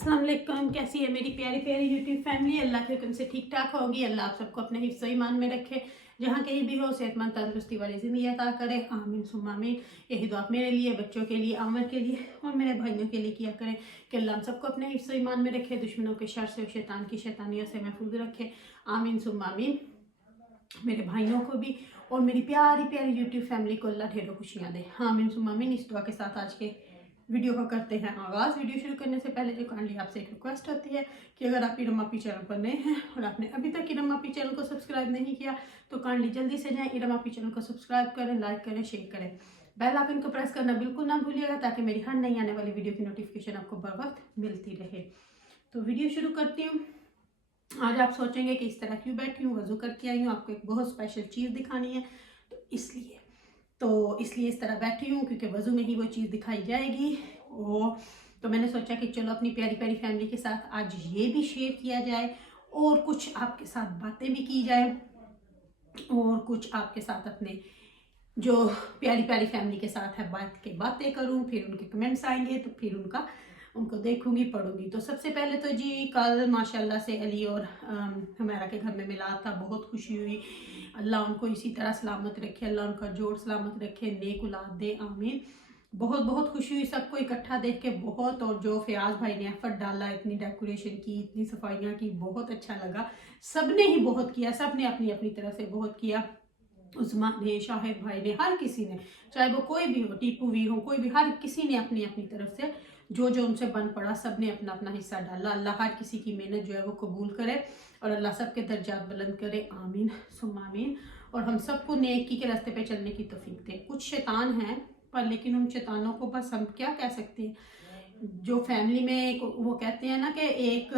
अस्सलाम वालेकुम। कैसी है मेरी प्यारी प्यारी यूट्यूब फैमिली। अल्लाह के हुक्म से ठीक ठाक होगी। अल्लाह आप सबको अपने हिफ्ज़ ईमान में रखे, जहाँ कहीं भी हो सेहतमंद तंदुरुस्ती वाली ज़िंदगी अता करे। आमीन सुम्मा आमीन। यही दुआ मेरे लिए, बच्चों के लिए, आमर के लिए और मेरे भाइयों के लिए किया करें कि अल्लाह हम सबको अपने हिफ्ज़ ईमान में रखे, दुश्मनों के शर से और शैतान की शैतानियों से महफूज रखे। आमीन सुम्मा आमीन। मेरे भाइयों को भी और मेरी प्यारी प्यारी यूट्यूब फैमिली को अल्लाह ढेरों खुशियाँ दे। आमीन सुम्मा आमीन। इस दुआ के साथ आज के वीडियो को करते हैं आगाज़। वीडियो शुरू करने से पहले जो काइंडली आपसे एक रिक्वेस्ट होती है कि अगर आप इरम आपी चैनल पर नए हैं और आपने अभी तक इरम आपी चैनल को सब्सक्राइब नहीं किया तो काइंडली जल्दी से जाएं, इरम आपी चैनल को सब्सक्राइब करें, लाइक करें, शेयर करें, बेल आइकन को प्रेस करना बिल्कुल ना भूलिएगा ताकि मेरी हर नई आने वाली वीडियो की नोटिफिकेशन आपको बर वक्त मिलती रहे। तो वीडियो शुरू करती हूँ। आज आप सोचेंगे कि इस तरह क्यों बैठी हूँ, वजू करके आई हूँ, आपको एक बहुत स्पेशल चीज़ दिखानी है तो इसलिए इस तरह बैठी हूँ क्योंकि वजू में ही वो चीज़ दिखाई जाएगी। तो मैंने सोचा कि चलो अपनी प्यारी प्यारी फैमिली के साथ आज ये भी शेयर किया जाए और कुछ आपके साथ बातें भी की जाए और कुछ आपके साथ अपने जो प्यारी प्यारी फैमिली के साथ है बातें करूँ, फिर उनके कमेंट्स आएंगे तो फिर उनको देखूंगी, पढ़ूंगी। तो सबसे पहले तो जी कल माशाल्लाह से अली और हमारा के घर में मिला था, बहुत खुशी हुई। अल्लाह उनको इसी तरह सलामत रखे, अल्लाह उनका जोड़ सलामत रखे, नेक औलाद दे, आमीन। बहुत बहुत खुशी हुई सबको इकट्ठा देख के बहुत। और जो फयाज भाई ने एफर्ट डाला, इतनी डेकोरेशन की, इतनी सफाइयाँ की, बहुत अच्छा लगा। सब ने ही बहुत किया, सब ने अपनी अपनी तरफ से बहुत किया। उस्मा ने, शाहिद भाई ने, हर किसी ने, चाहे वो कोई भी हो, टीपू भी हो, कोई भी, हर किसी ने अपनी अपनी तरफ से जो जो उनसे बन पड़ा सब ने अपना अपना हिस्सा डाला। अल्लाह हर किसी की मेहनत जो है वो कबूल करे और अल्लाह सबके दर्जात बुलंद करे, आमीन सुम्मा आमीन। और हम सबको नेकी के रास्ते पे चलने की तौफीक दे। कुछ शैतान हैं पर लेकिन उन शैतानों को बस हम क्या कह सकते हैं, जो फैमिली में वो कहते हैं ना कि एक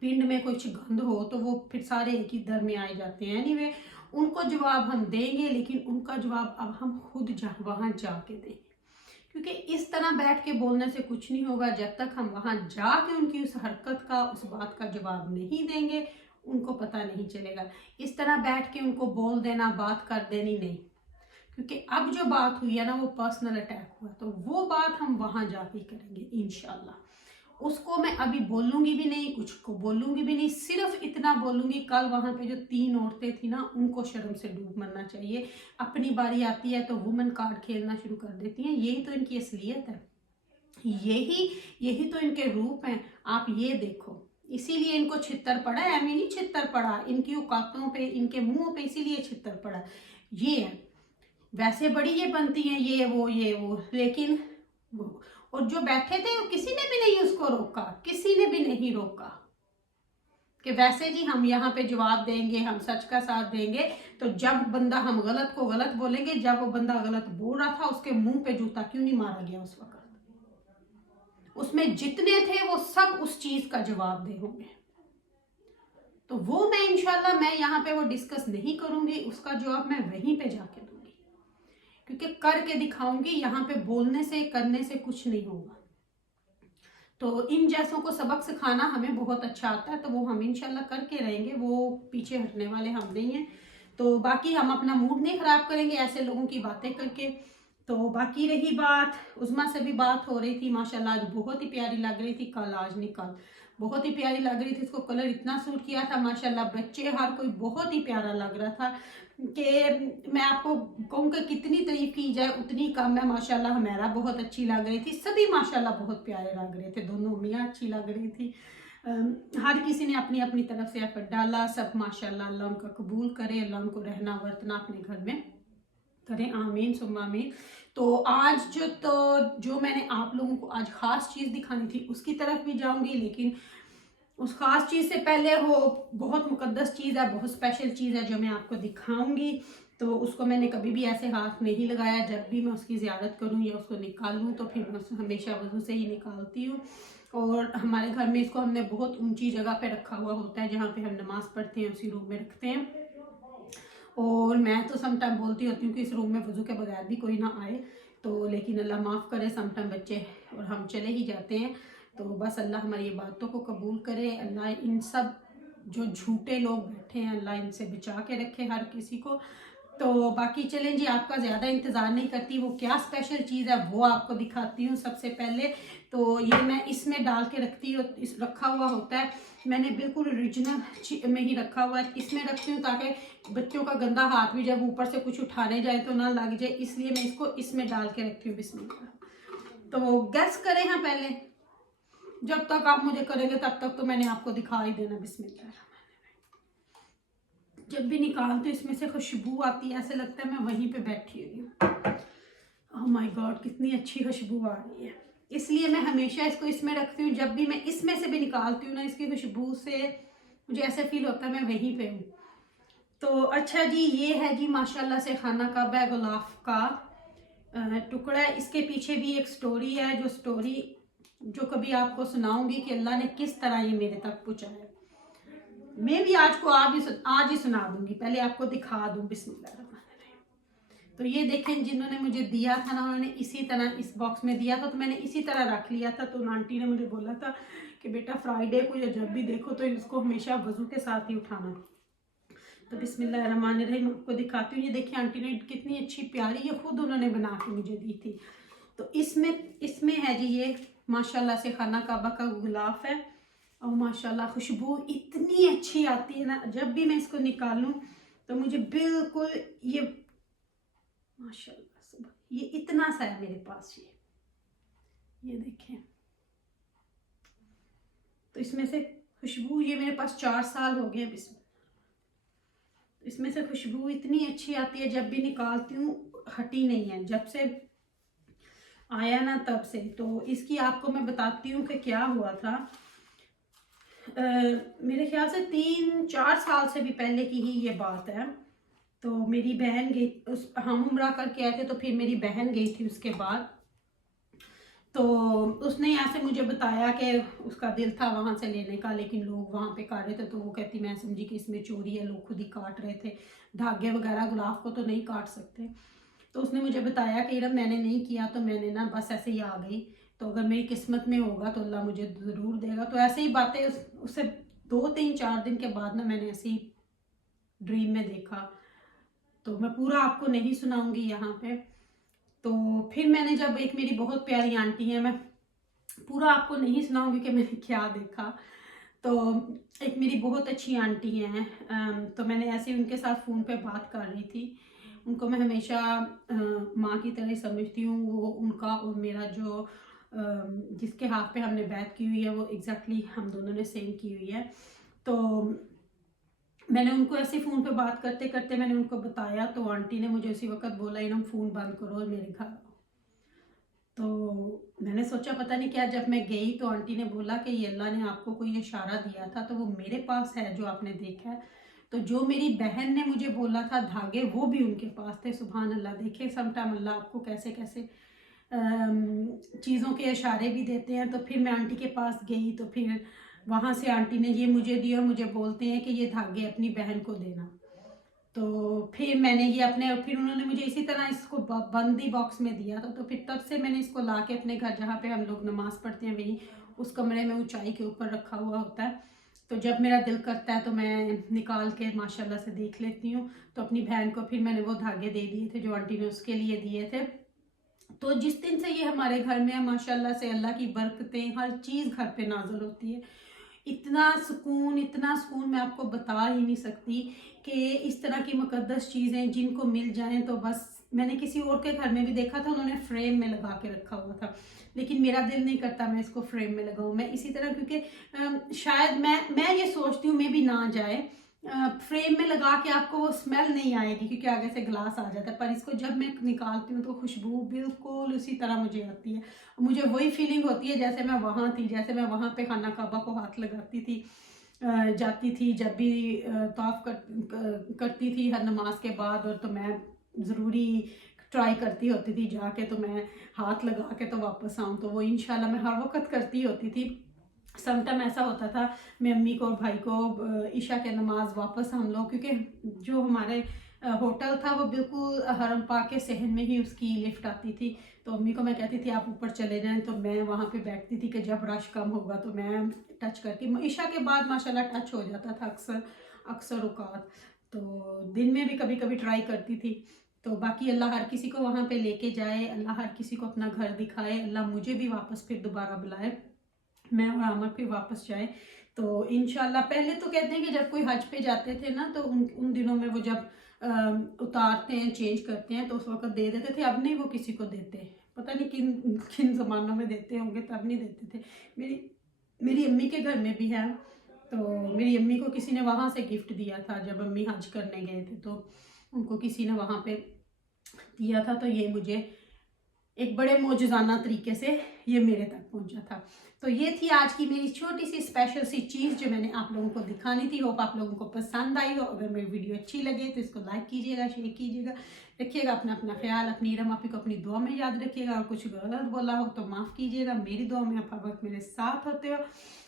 पिंड में कुछ गंद हो तो वो फिर सारे एक ही दर में आए जाते हैं। एनीवे उनको जवाब हम देंगे, लेकिन उनका जवाब अब हम खुद वहाँ जाके देंगे, क्योंकि इस तरह बैठ के बोलने से कुछ नहीं होगा। जब तक हम वहाँ जाके उनकी उस हरकत का, उस बात का जवाब नहीं देंगे, उनको पता नहीं चलेगा। इस तरह बैठ के उनको बोल देना, बात कर देनी नहीं, क्योंकि अब जो बात हुई है ना वो पर्सनल अटैक हुआ, तो वो बात हम वहाँ जाके करेंगे इंशाल्लाह। उसको मैं अभी बोलूंगी भी नहीं, कुछ को बोलूंगी भी नहीं, सिर्फ इतना बोलूंगी कल वहां पे जो 3 औरतें थी ना उनको शर्म से डूब मरना चाहिए। अपनी बारी आती है तो वुमेन कार्ड खेलना शुरू कर देती हैं। यही तो इनकी असलियत है, यही तो इनके रूप हैं। आप ये देखो, इसीलिए इनको छित्तर पड़ा है, एमी नहीं छित्तर पड़ा, इनकी औकातों पे, इनके मुंहों पे इसीलिए छित्तर पड़ा। ये है, वैसे बड़ी ये बनती हैं ये वो, लेकिन और जो बैठे थे किसी ने भी नहीं उसको रोका, किसी ने भी नहीं रोका कि वैसे जी हम यहाँ पे जवाब देंगे, हम सच का साथ देंगे। तो जब बंदा, हम गलत को गलत बोलेंगे, जब वो बंदा गलत बोल रहा था उसके मुंह पे जूता क्यों नहीं मारा गया उस वक्त? उसमें जितने थे वो सब उस चीज का जवाब दे होंगे। तो वो मैं इंशाल्लाह मैं यहाँ पे वो डिस्कस नहीं करूंगी, उसका जवाब मैं वहीं पे जाके दूंगी, क्योंकि करके दिखाऊंगी। यहाँ पे बोलने से, करने से कुछ नहीं होगा। तो इन जैसों को सबक सिखाना हमें बहुत अच्छा आता है, तो वो हम इंशाल्लाह करके रहेंगे, वो पीछे हटने वाले हम नहीं हैं। तो बाकी हम अपना मूड नहीं खराब करेंगे ऐसे लोगों की बातें करके। तो बाकी रही बात, उज़मा से भी बात हो रही थी, माशाल्लाह आज बहुत ही प्यारी लग रही थी। कल, आज नहीं कल, बहुत ही प्यारी लग रही थी। इसको कलर इतना सूट किया था माशाल्लाह, बच्चे हर कोई बहुत ही प्यारा लग रहा था कि मैं आपको कहूँ कि कितनी तारीफ की जाए उतनी कम है। माशाल्लाह हमारा बहुत अच्छी लग रही थी, सभी माशाल्लाह बहुत प्यारे लग रहे थे, दोनों मियाँ अच्छी लग रही थी। हर किसी ने अपनी अपनी तरफ से एफर्ट डाला, सब माशाल्लाह। अल्लाह उनका कबूल करे, अल्लाह उनको रहना वर्तना अपने घर में करें, आमीन सुम्मा आमीन। तो आज जो मैंने आप लोगों को आज ख़ास चीज़ दिखानी थी उसकी तरफ भी जाऊंगी, लेकिन उस ख़ास चीज़ से पहले वो बहुत मुकद्दस चीज़ है, बहुत स्पेशल चीज़ है जो मैं आपको दिखाऊंगी। तो उसको मैंने कभी भी ऐसे हाथ नहीं लगाया। जब भी मैं उसकी ज़ियारत करूँ या उसको निकालूँ तो फिर मैं उसको हमेशा वजू से ही निकालती हूँ। और हमारे घर में इसको हमने बहुत ऊंची जगह पे रखा हुआ होता है, जहाँ पे हम नमाज़ पढ़ते हैं उसी रूम में रखते हैं। और मैं तो समटाइम बोलती होती हूँ कि इस रूम में वजू के बगैर भी कोई ना आए, तो लेकिन अल्लाह माफ़ करे, समटाइम बच्चे और हम चले ही जाते हैं। तो बस अल्लाह हमारी ये बातों को कबूल करे, अल्लाह इन सब जो झूठे लोग बैठे हैं अल्लाह इनसे बचा के रखे हर किसी को। तो बाकी चलें जी, आपका ज़्यादा इंतज़ार नहीं करती, वो क्या स्पेशल चीज़ है वो आपको दिखाती हूँ। सबसे पहले तो ये मैं इसमें डाल के रखा हुआ होता है, मैंने बिल्कुल ओरिजिनल में ही रखा हुआ है। इसमें रखती हूँ ताकि बच्चों का गंदा हाथ भी जब ऊपर से कुछ उठाने जाए तो ना लग जाए, इसलिए मैं इसको इसमें डाल के रखती हूँ। बिस्मिल्लाह। तो गैस करें हाँ पहले, जब तक आप मुझे करेंगे तब तक तो मैंने आपको दिखा ही देना। बिस्मिल्लाह। जब भी निकालती हूँ इसमें से खुशबू आती है, ऐसे लगता है मैं वहीं पे बैठी हुई हूँ। ओह माय गॉड, कितनी अच्छी खुशबू आ रही है। इसलिए मैं हमेशा इसको इसमें रखती हूँ। जब भी मैं इसमें से भी निकालती हूँ ना, इसकी खुशबू से मुझे ऐसा फील होता है मैं वहीं पे हूँ। तो अच्छा जी, ये है जी माशाल्लाह से खाना काबा गुलाफ का टुकड़ा है। इसके पीछे भी एक स्टोरी है, जो कभी आपको सुनाऊंगी कि अल्लाह ने किस तरह ये मेरे तक पहुँचाया। मैं भी आज ही सुना दूंगी, पहले आपको दिखा दूं। बिस्मिल्लाह। तो ये देखें, जिन्होंने मुझे दिया था ना, उन्होंने इसी तरह इस बॉक्स में दिया था, तो मैंने इसी तरह रख लिया था। तो आंटी ने मुझे बोला था कि बेटा फ्राइडे को या जब भी देखो तो इसको हमेशा वजू के साथ ही उठाना। तो बिस्मिल्लाहिर्रहमानिर्रहीम आपको दिखाती हूँ। ये देखिए आंटी ने कितनी अच्छी प्यारी, ये खुद उन्होंने बना के मुझे दी थी। तो इसमें है जी ये माशाल्लाह से खाना काबा का गुलाफ है, और माशाल्लाह खुशबू इतनी अच्छी आती है ना, जब भी मैं इसको निकालूं तो मुझे बिल्कुल ये माशाल्लाह ये इतना सा है मेरे पास। ये देखें, तो इसमें से खुशबू, ये मेरे पास 4 साल हो गए। इसमें से खुशबू इतनी अच्छी आती है, जब भी निकालती हूँ हटी नहीं है, जब से आया ना तब से। तो इसकी आपको मैं बताती हूँ कि क्या हुआ था। मेरे ख्याल से 3-4 साल से भी पहले की ही ये बात है। तो मेरी बहन गई, हम उम्रा करके आए थे, तो फिर मेरी बहन गई थी उसके बाद। तो उसने यहाँ से मुझे बताया कि उसका दिल था वहाँ से लेने का, लेकिन लोग वहाँ पे काट रहे थे। तो वो कहती, मैं समझी कि इसमें चोरी है, लोग खुद ही काट रहे थे, धागे वगैरह गुलाब को तो नहीं काट सकते। तो उसने मुझे बताया कि इरम मैंने नहीं किया, तो मैंने ना बस ऐसे ही आ गई। तो अगर मेरी किस्मत में होगा तो अल्लाह मुझे ज़रूर देगा। तो ऐसे ही बातें उससे 2-3-4 दिन के बाद ना मैंने ऐसे ही ड्रीम में देखा। तो मैं पूरा आपको नहीं सुनाऊंगी यहाँ पे। तो फिर मैंने जब, एक मेरी बहुत प्यारी आंटी है, मैं पूरा आपको नहीं सुनाऊंगी कि मैंने क्या देखा। तो एक मेरी बहुत अच्छी आंटी हैं, तो मैंने ऐसे ही उनके साथ फ़ोन पे बात कर रही थी। उनको मैं हमेशा माँ की तरह समझती हूँ। वो उनका और मेरा जो जिसके हाथ पे हमने बैत की हुई है, वो एग्जैक्टली हम दोनों ने सेम की हुई है। तो मैंने उनको ऐसे फ़ोन पे बात करते करते मैंने उनको बताया, तो आंटी ने मुझे उसी वक्त बोला, इनम फ़ोन बंद करो और मेरे घर आओ। तो मैंने सोचा पता नहीं क्या, जब मैं गई तो आंटी ने बोला कि ये अल्लाह ने आपको कोई इशारा दिया था, तो वो मेरे पास है जो आपने देखा है। तो जो मेरी बहन ने मुझे बोला था धागे, वो भी उनके पास थे। सुभान अल्लाह। देखे समटाइम अल्लाह आपको कैसे कैसे चीज़ों के इशारे भी देते हैं। तो फिर मैं आंटी के पास गई, तो फिर वहाँ से आंटी ने ये मुझे दिया और मुझे बोलते हैं कि ये धागे अपनी बहन को देना। तो फिर मैंने ये फिर उन्होंने मुझे इसी तरह इसको बंदी बॉक्स में दिया था। तो फिर तब से मैंने इसको ला के अपने घर, जहाँ पे हम लोग नमाज पढ़ते हैं, वही उस कमरे में ऊंचाई के ऊपर रखा हुआ होता है। तो जब मेरा दिल करता है तो मैं निकाल के माशाल्लाह से देख लेती हूँ। तो अपनी बहन को फिर मैंने वो धागे दे दिए थे जो आंटी ने उसके लिए दिए थे। तो जिस दिन से ये हमारे घर में है, माशाल्लाह से अल्लाह की बरकतें, हर चीज़ घर पे नाजुल होती है। इतना सुकून मैं आपको बता ही नहीं सकती कि इस तरह की मुकद्दस चीज़ें जिनको मिल जाएं तो बस। मैंने किसी और के घर में भी देखा था, उन्होंने फ्रेम में लगा के रखा हुआ था, लेकिन मेरा दिल नहीं करता मैं इसको फ्रेम में लगाऊं। मैं इसी तरह, क्योंकि शायद मैं ये सोचती हूँ मैं भी ना जाए, फ्रेम में लगा के आपको वो स्मेल नहीं आएगी क्योंकि आगे से ग्लास आ जाता है, पर इसको जब मैं निकालती हूँ तो खुशबू बिल्कुल उसी तरह मुझे आती है। मुझे वही फीलिंग होती है जैसे मैं वहाँ थी, जैसे मैं वहाँ पे खाना काबा को हाथ लगाती थी, जाती थी जब भी तौफ करती थी हर नमाज के बाद। और तो मैं ज़रूरी ट्राई करती होती थी जाके, तो मैं हाथ लगा के तो वापस आऊँ। तो वो इंशाल्लाह मैं हर वक्त करती होती थी। समटाइम ऐसा होता था, मैं अम्मी को और भाई को ईशा के नमाज वापस हम लोग, क्योंकि जो हमारे होटल था वो बिल्कुल हरम पाक के सहन में ही उसकी लिफ्ट आती थी। तो अम्मी को मैं कहती थी आप ऊपर चले जाएं, तो मैं वहाँ पे बैठती थी कि जब रश कम होगा तो मैं टच करके, ईशा के बाद माशाल्लाह टच हो जाता था अक्सर औकात। तो दिन में भी कभी कभी ट्राई करती थी। तो बाकी अल्लाह हर किसी को वहाँ पे लेके जाए, अल्लाह हर किसी को अपना घर दिखाए, अल्लाह मुझे भी वापस फिर दोबारा बुलाए, मैं और आमर फिर वापस जाए। तो इंशाल्लाह पहले तो कहते हैं कि जब कोई हज पे जाते थे ना तो उन दिनों में वो जब उतारते हैं, चेंज करते हैं, तो उस वक्त दे देते थे। अब नहीं वो किसी को देते, पता नहीं किन किन ज़मानों में देते होंगे, तब नहीं देते थे। मेरी अम्मी के घर में भी है, तो मेरी अम्मी को किसी ने वहाँ से गिफ्ट दिया था जब अम्मी हज करने गए थे, तो उनको किसी ने वहाँ पे दिया था। तो ये मुझे एक बड़े मौजूदाना तरीके से ये मेरे तक पहुँचा था। तो ये थी आज की मेरी छोटी सी स्पेशल सी चीज़ जो मैंने आप लोगों को दिखानी थी। होप आप लोगों को पसंद आई हो। अगर मेरी वीडियो अच्छी लगे तो इसको लाइक कीजिएगा, शेयर कीजिएगा, रखिएगा अपना ख्याल। अपनी ईरम आपी को अपनी दुआ में याद रखिएगा, और कुछ गलत बोला हो तो माफ़ कीजिएगा। मेरी दुआ में आप हर वक्त मेरे साथ होते हो।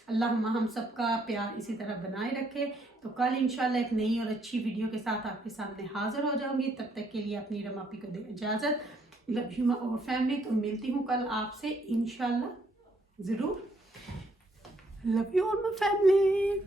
अल्लाह हम सबका प्यार इसी तरह बनाए रखे। तो कल इंशाल्लाह एक नई और अच्छी वीडियो के साथ आपके सामने हाजिर हो जाऊंगी। तब तक के लिए अपनी ईरम आपी को दे इजाज़त। लव यू और फैमिली। तो मिलती हूँ कल आपसे इंशाल्लाह ज़रूर। Love you all my family.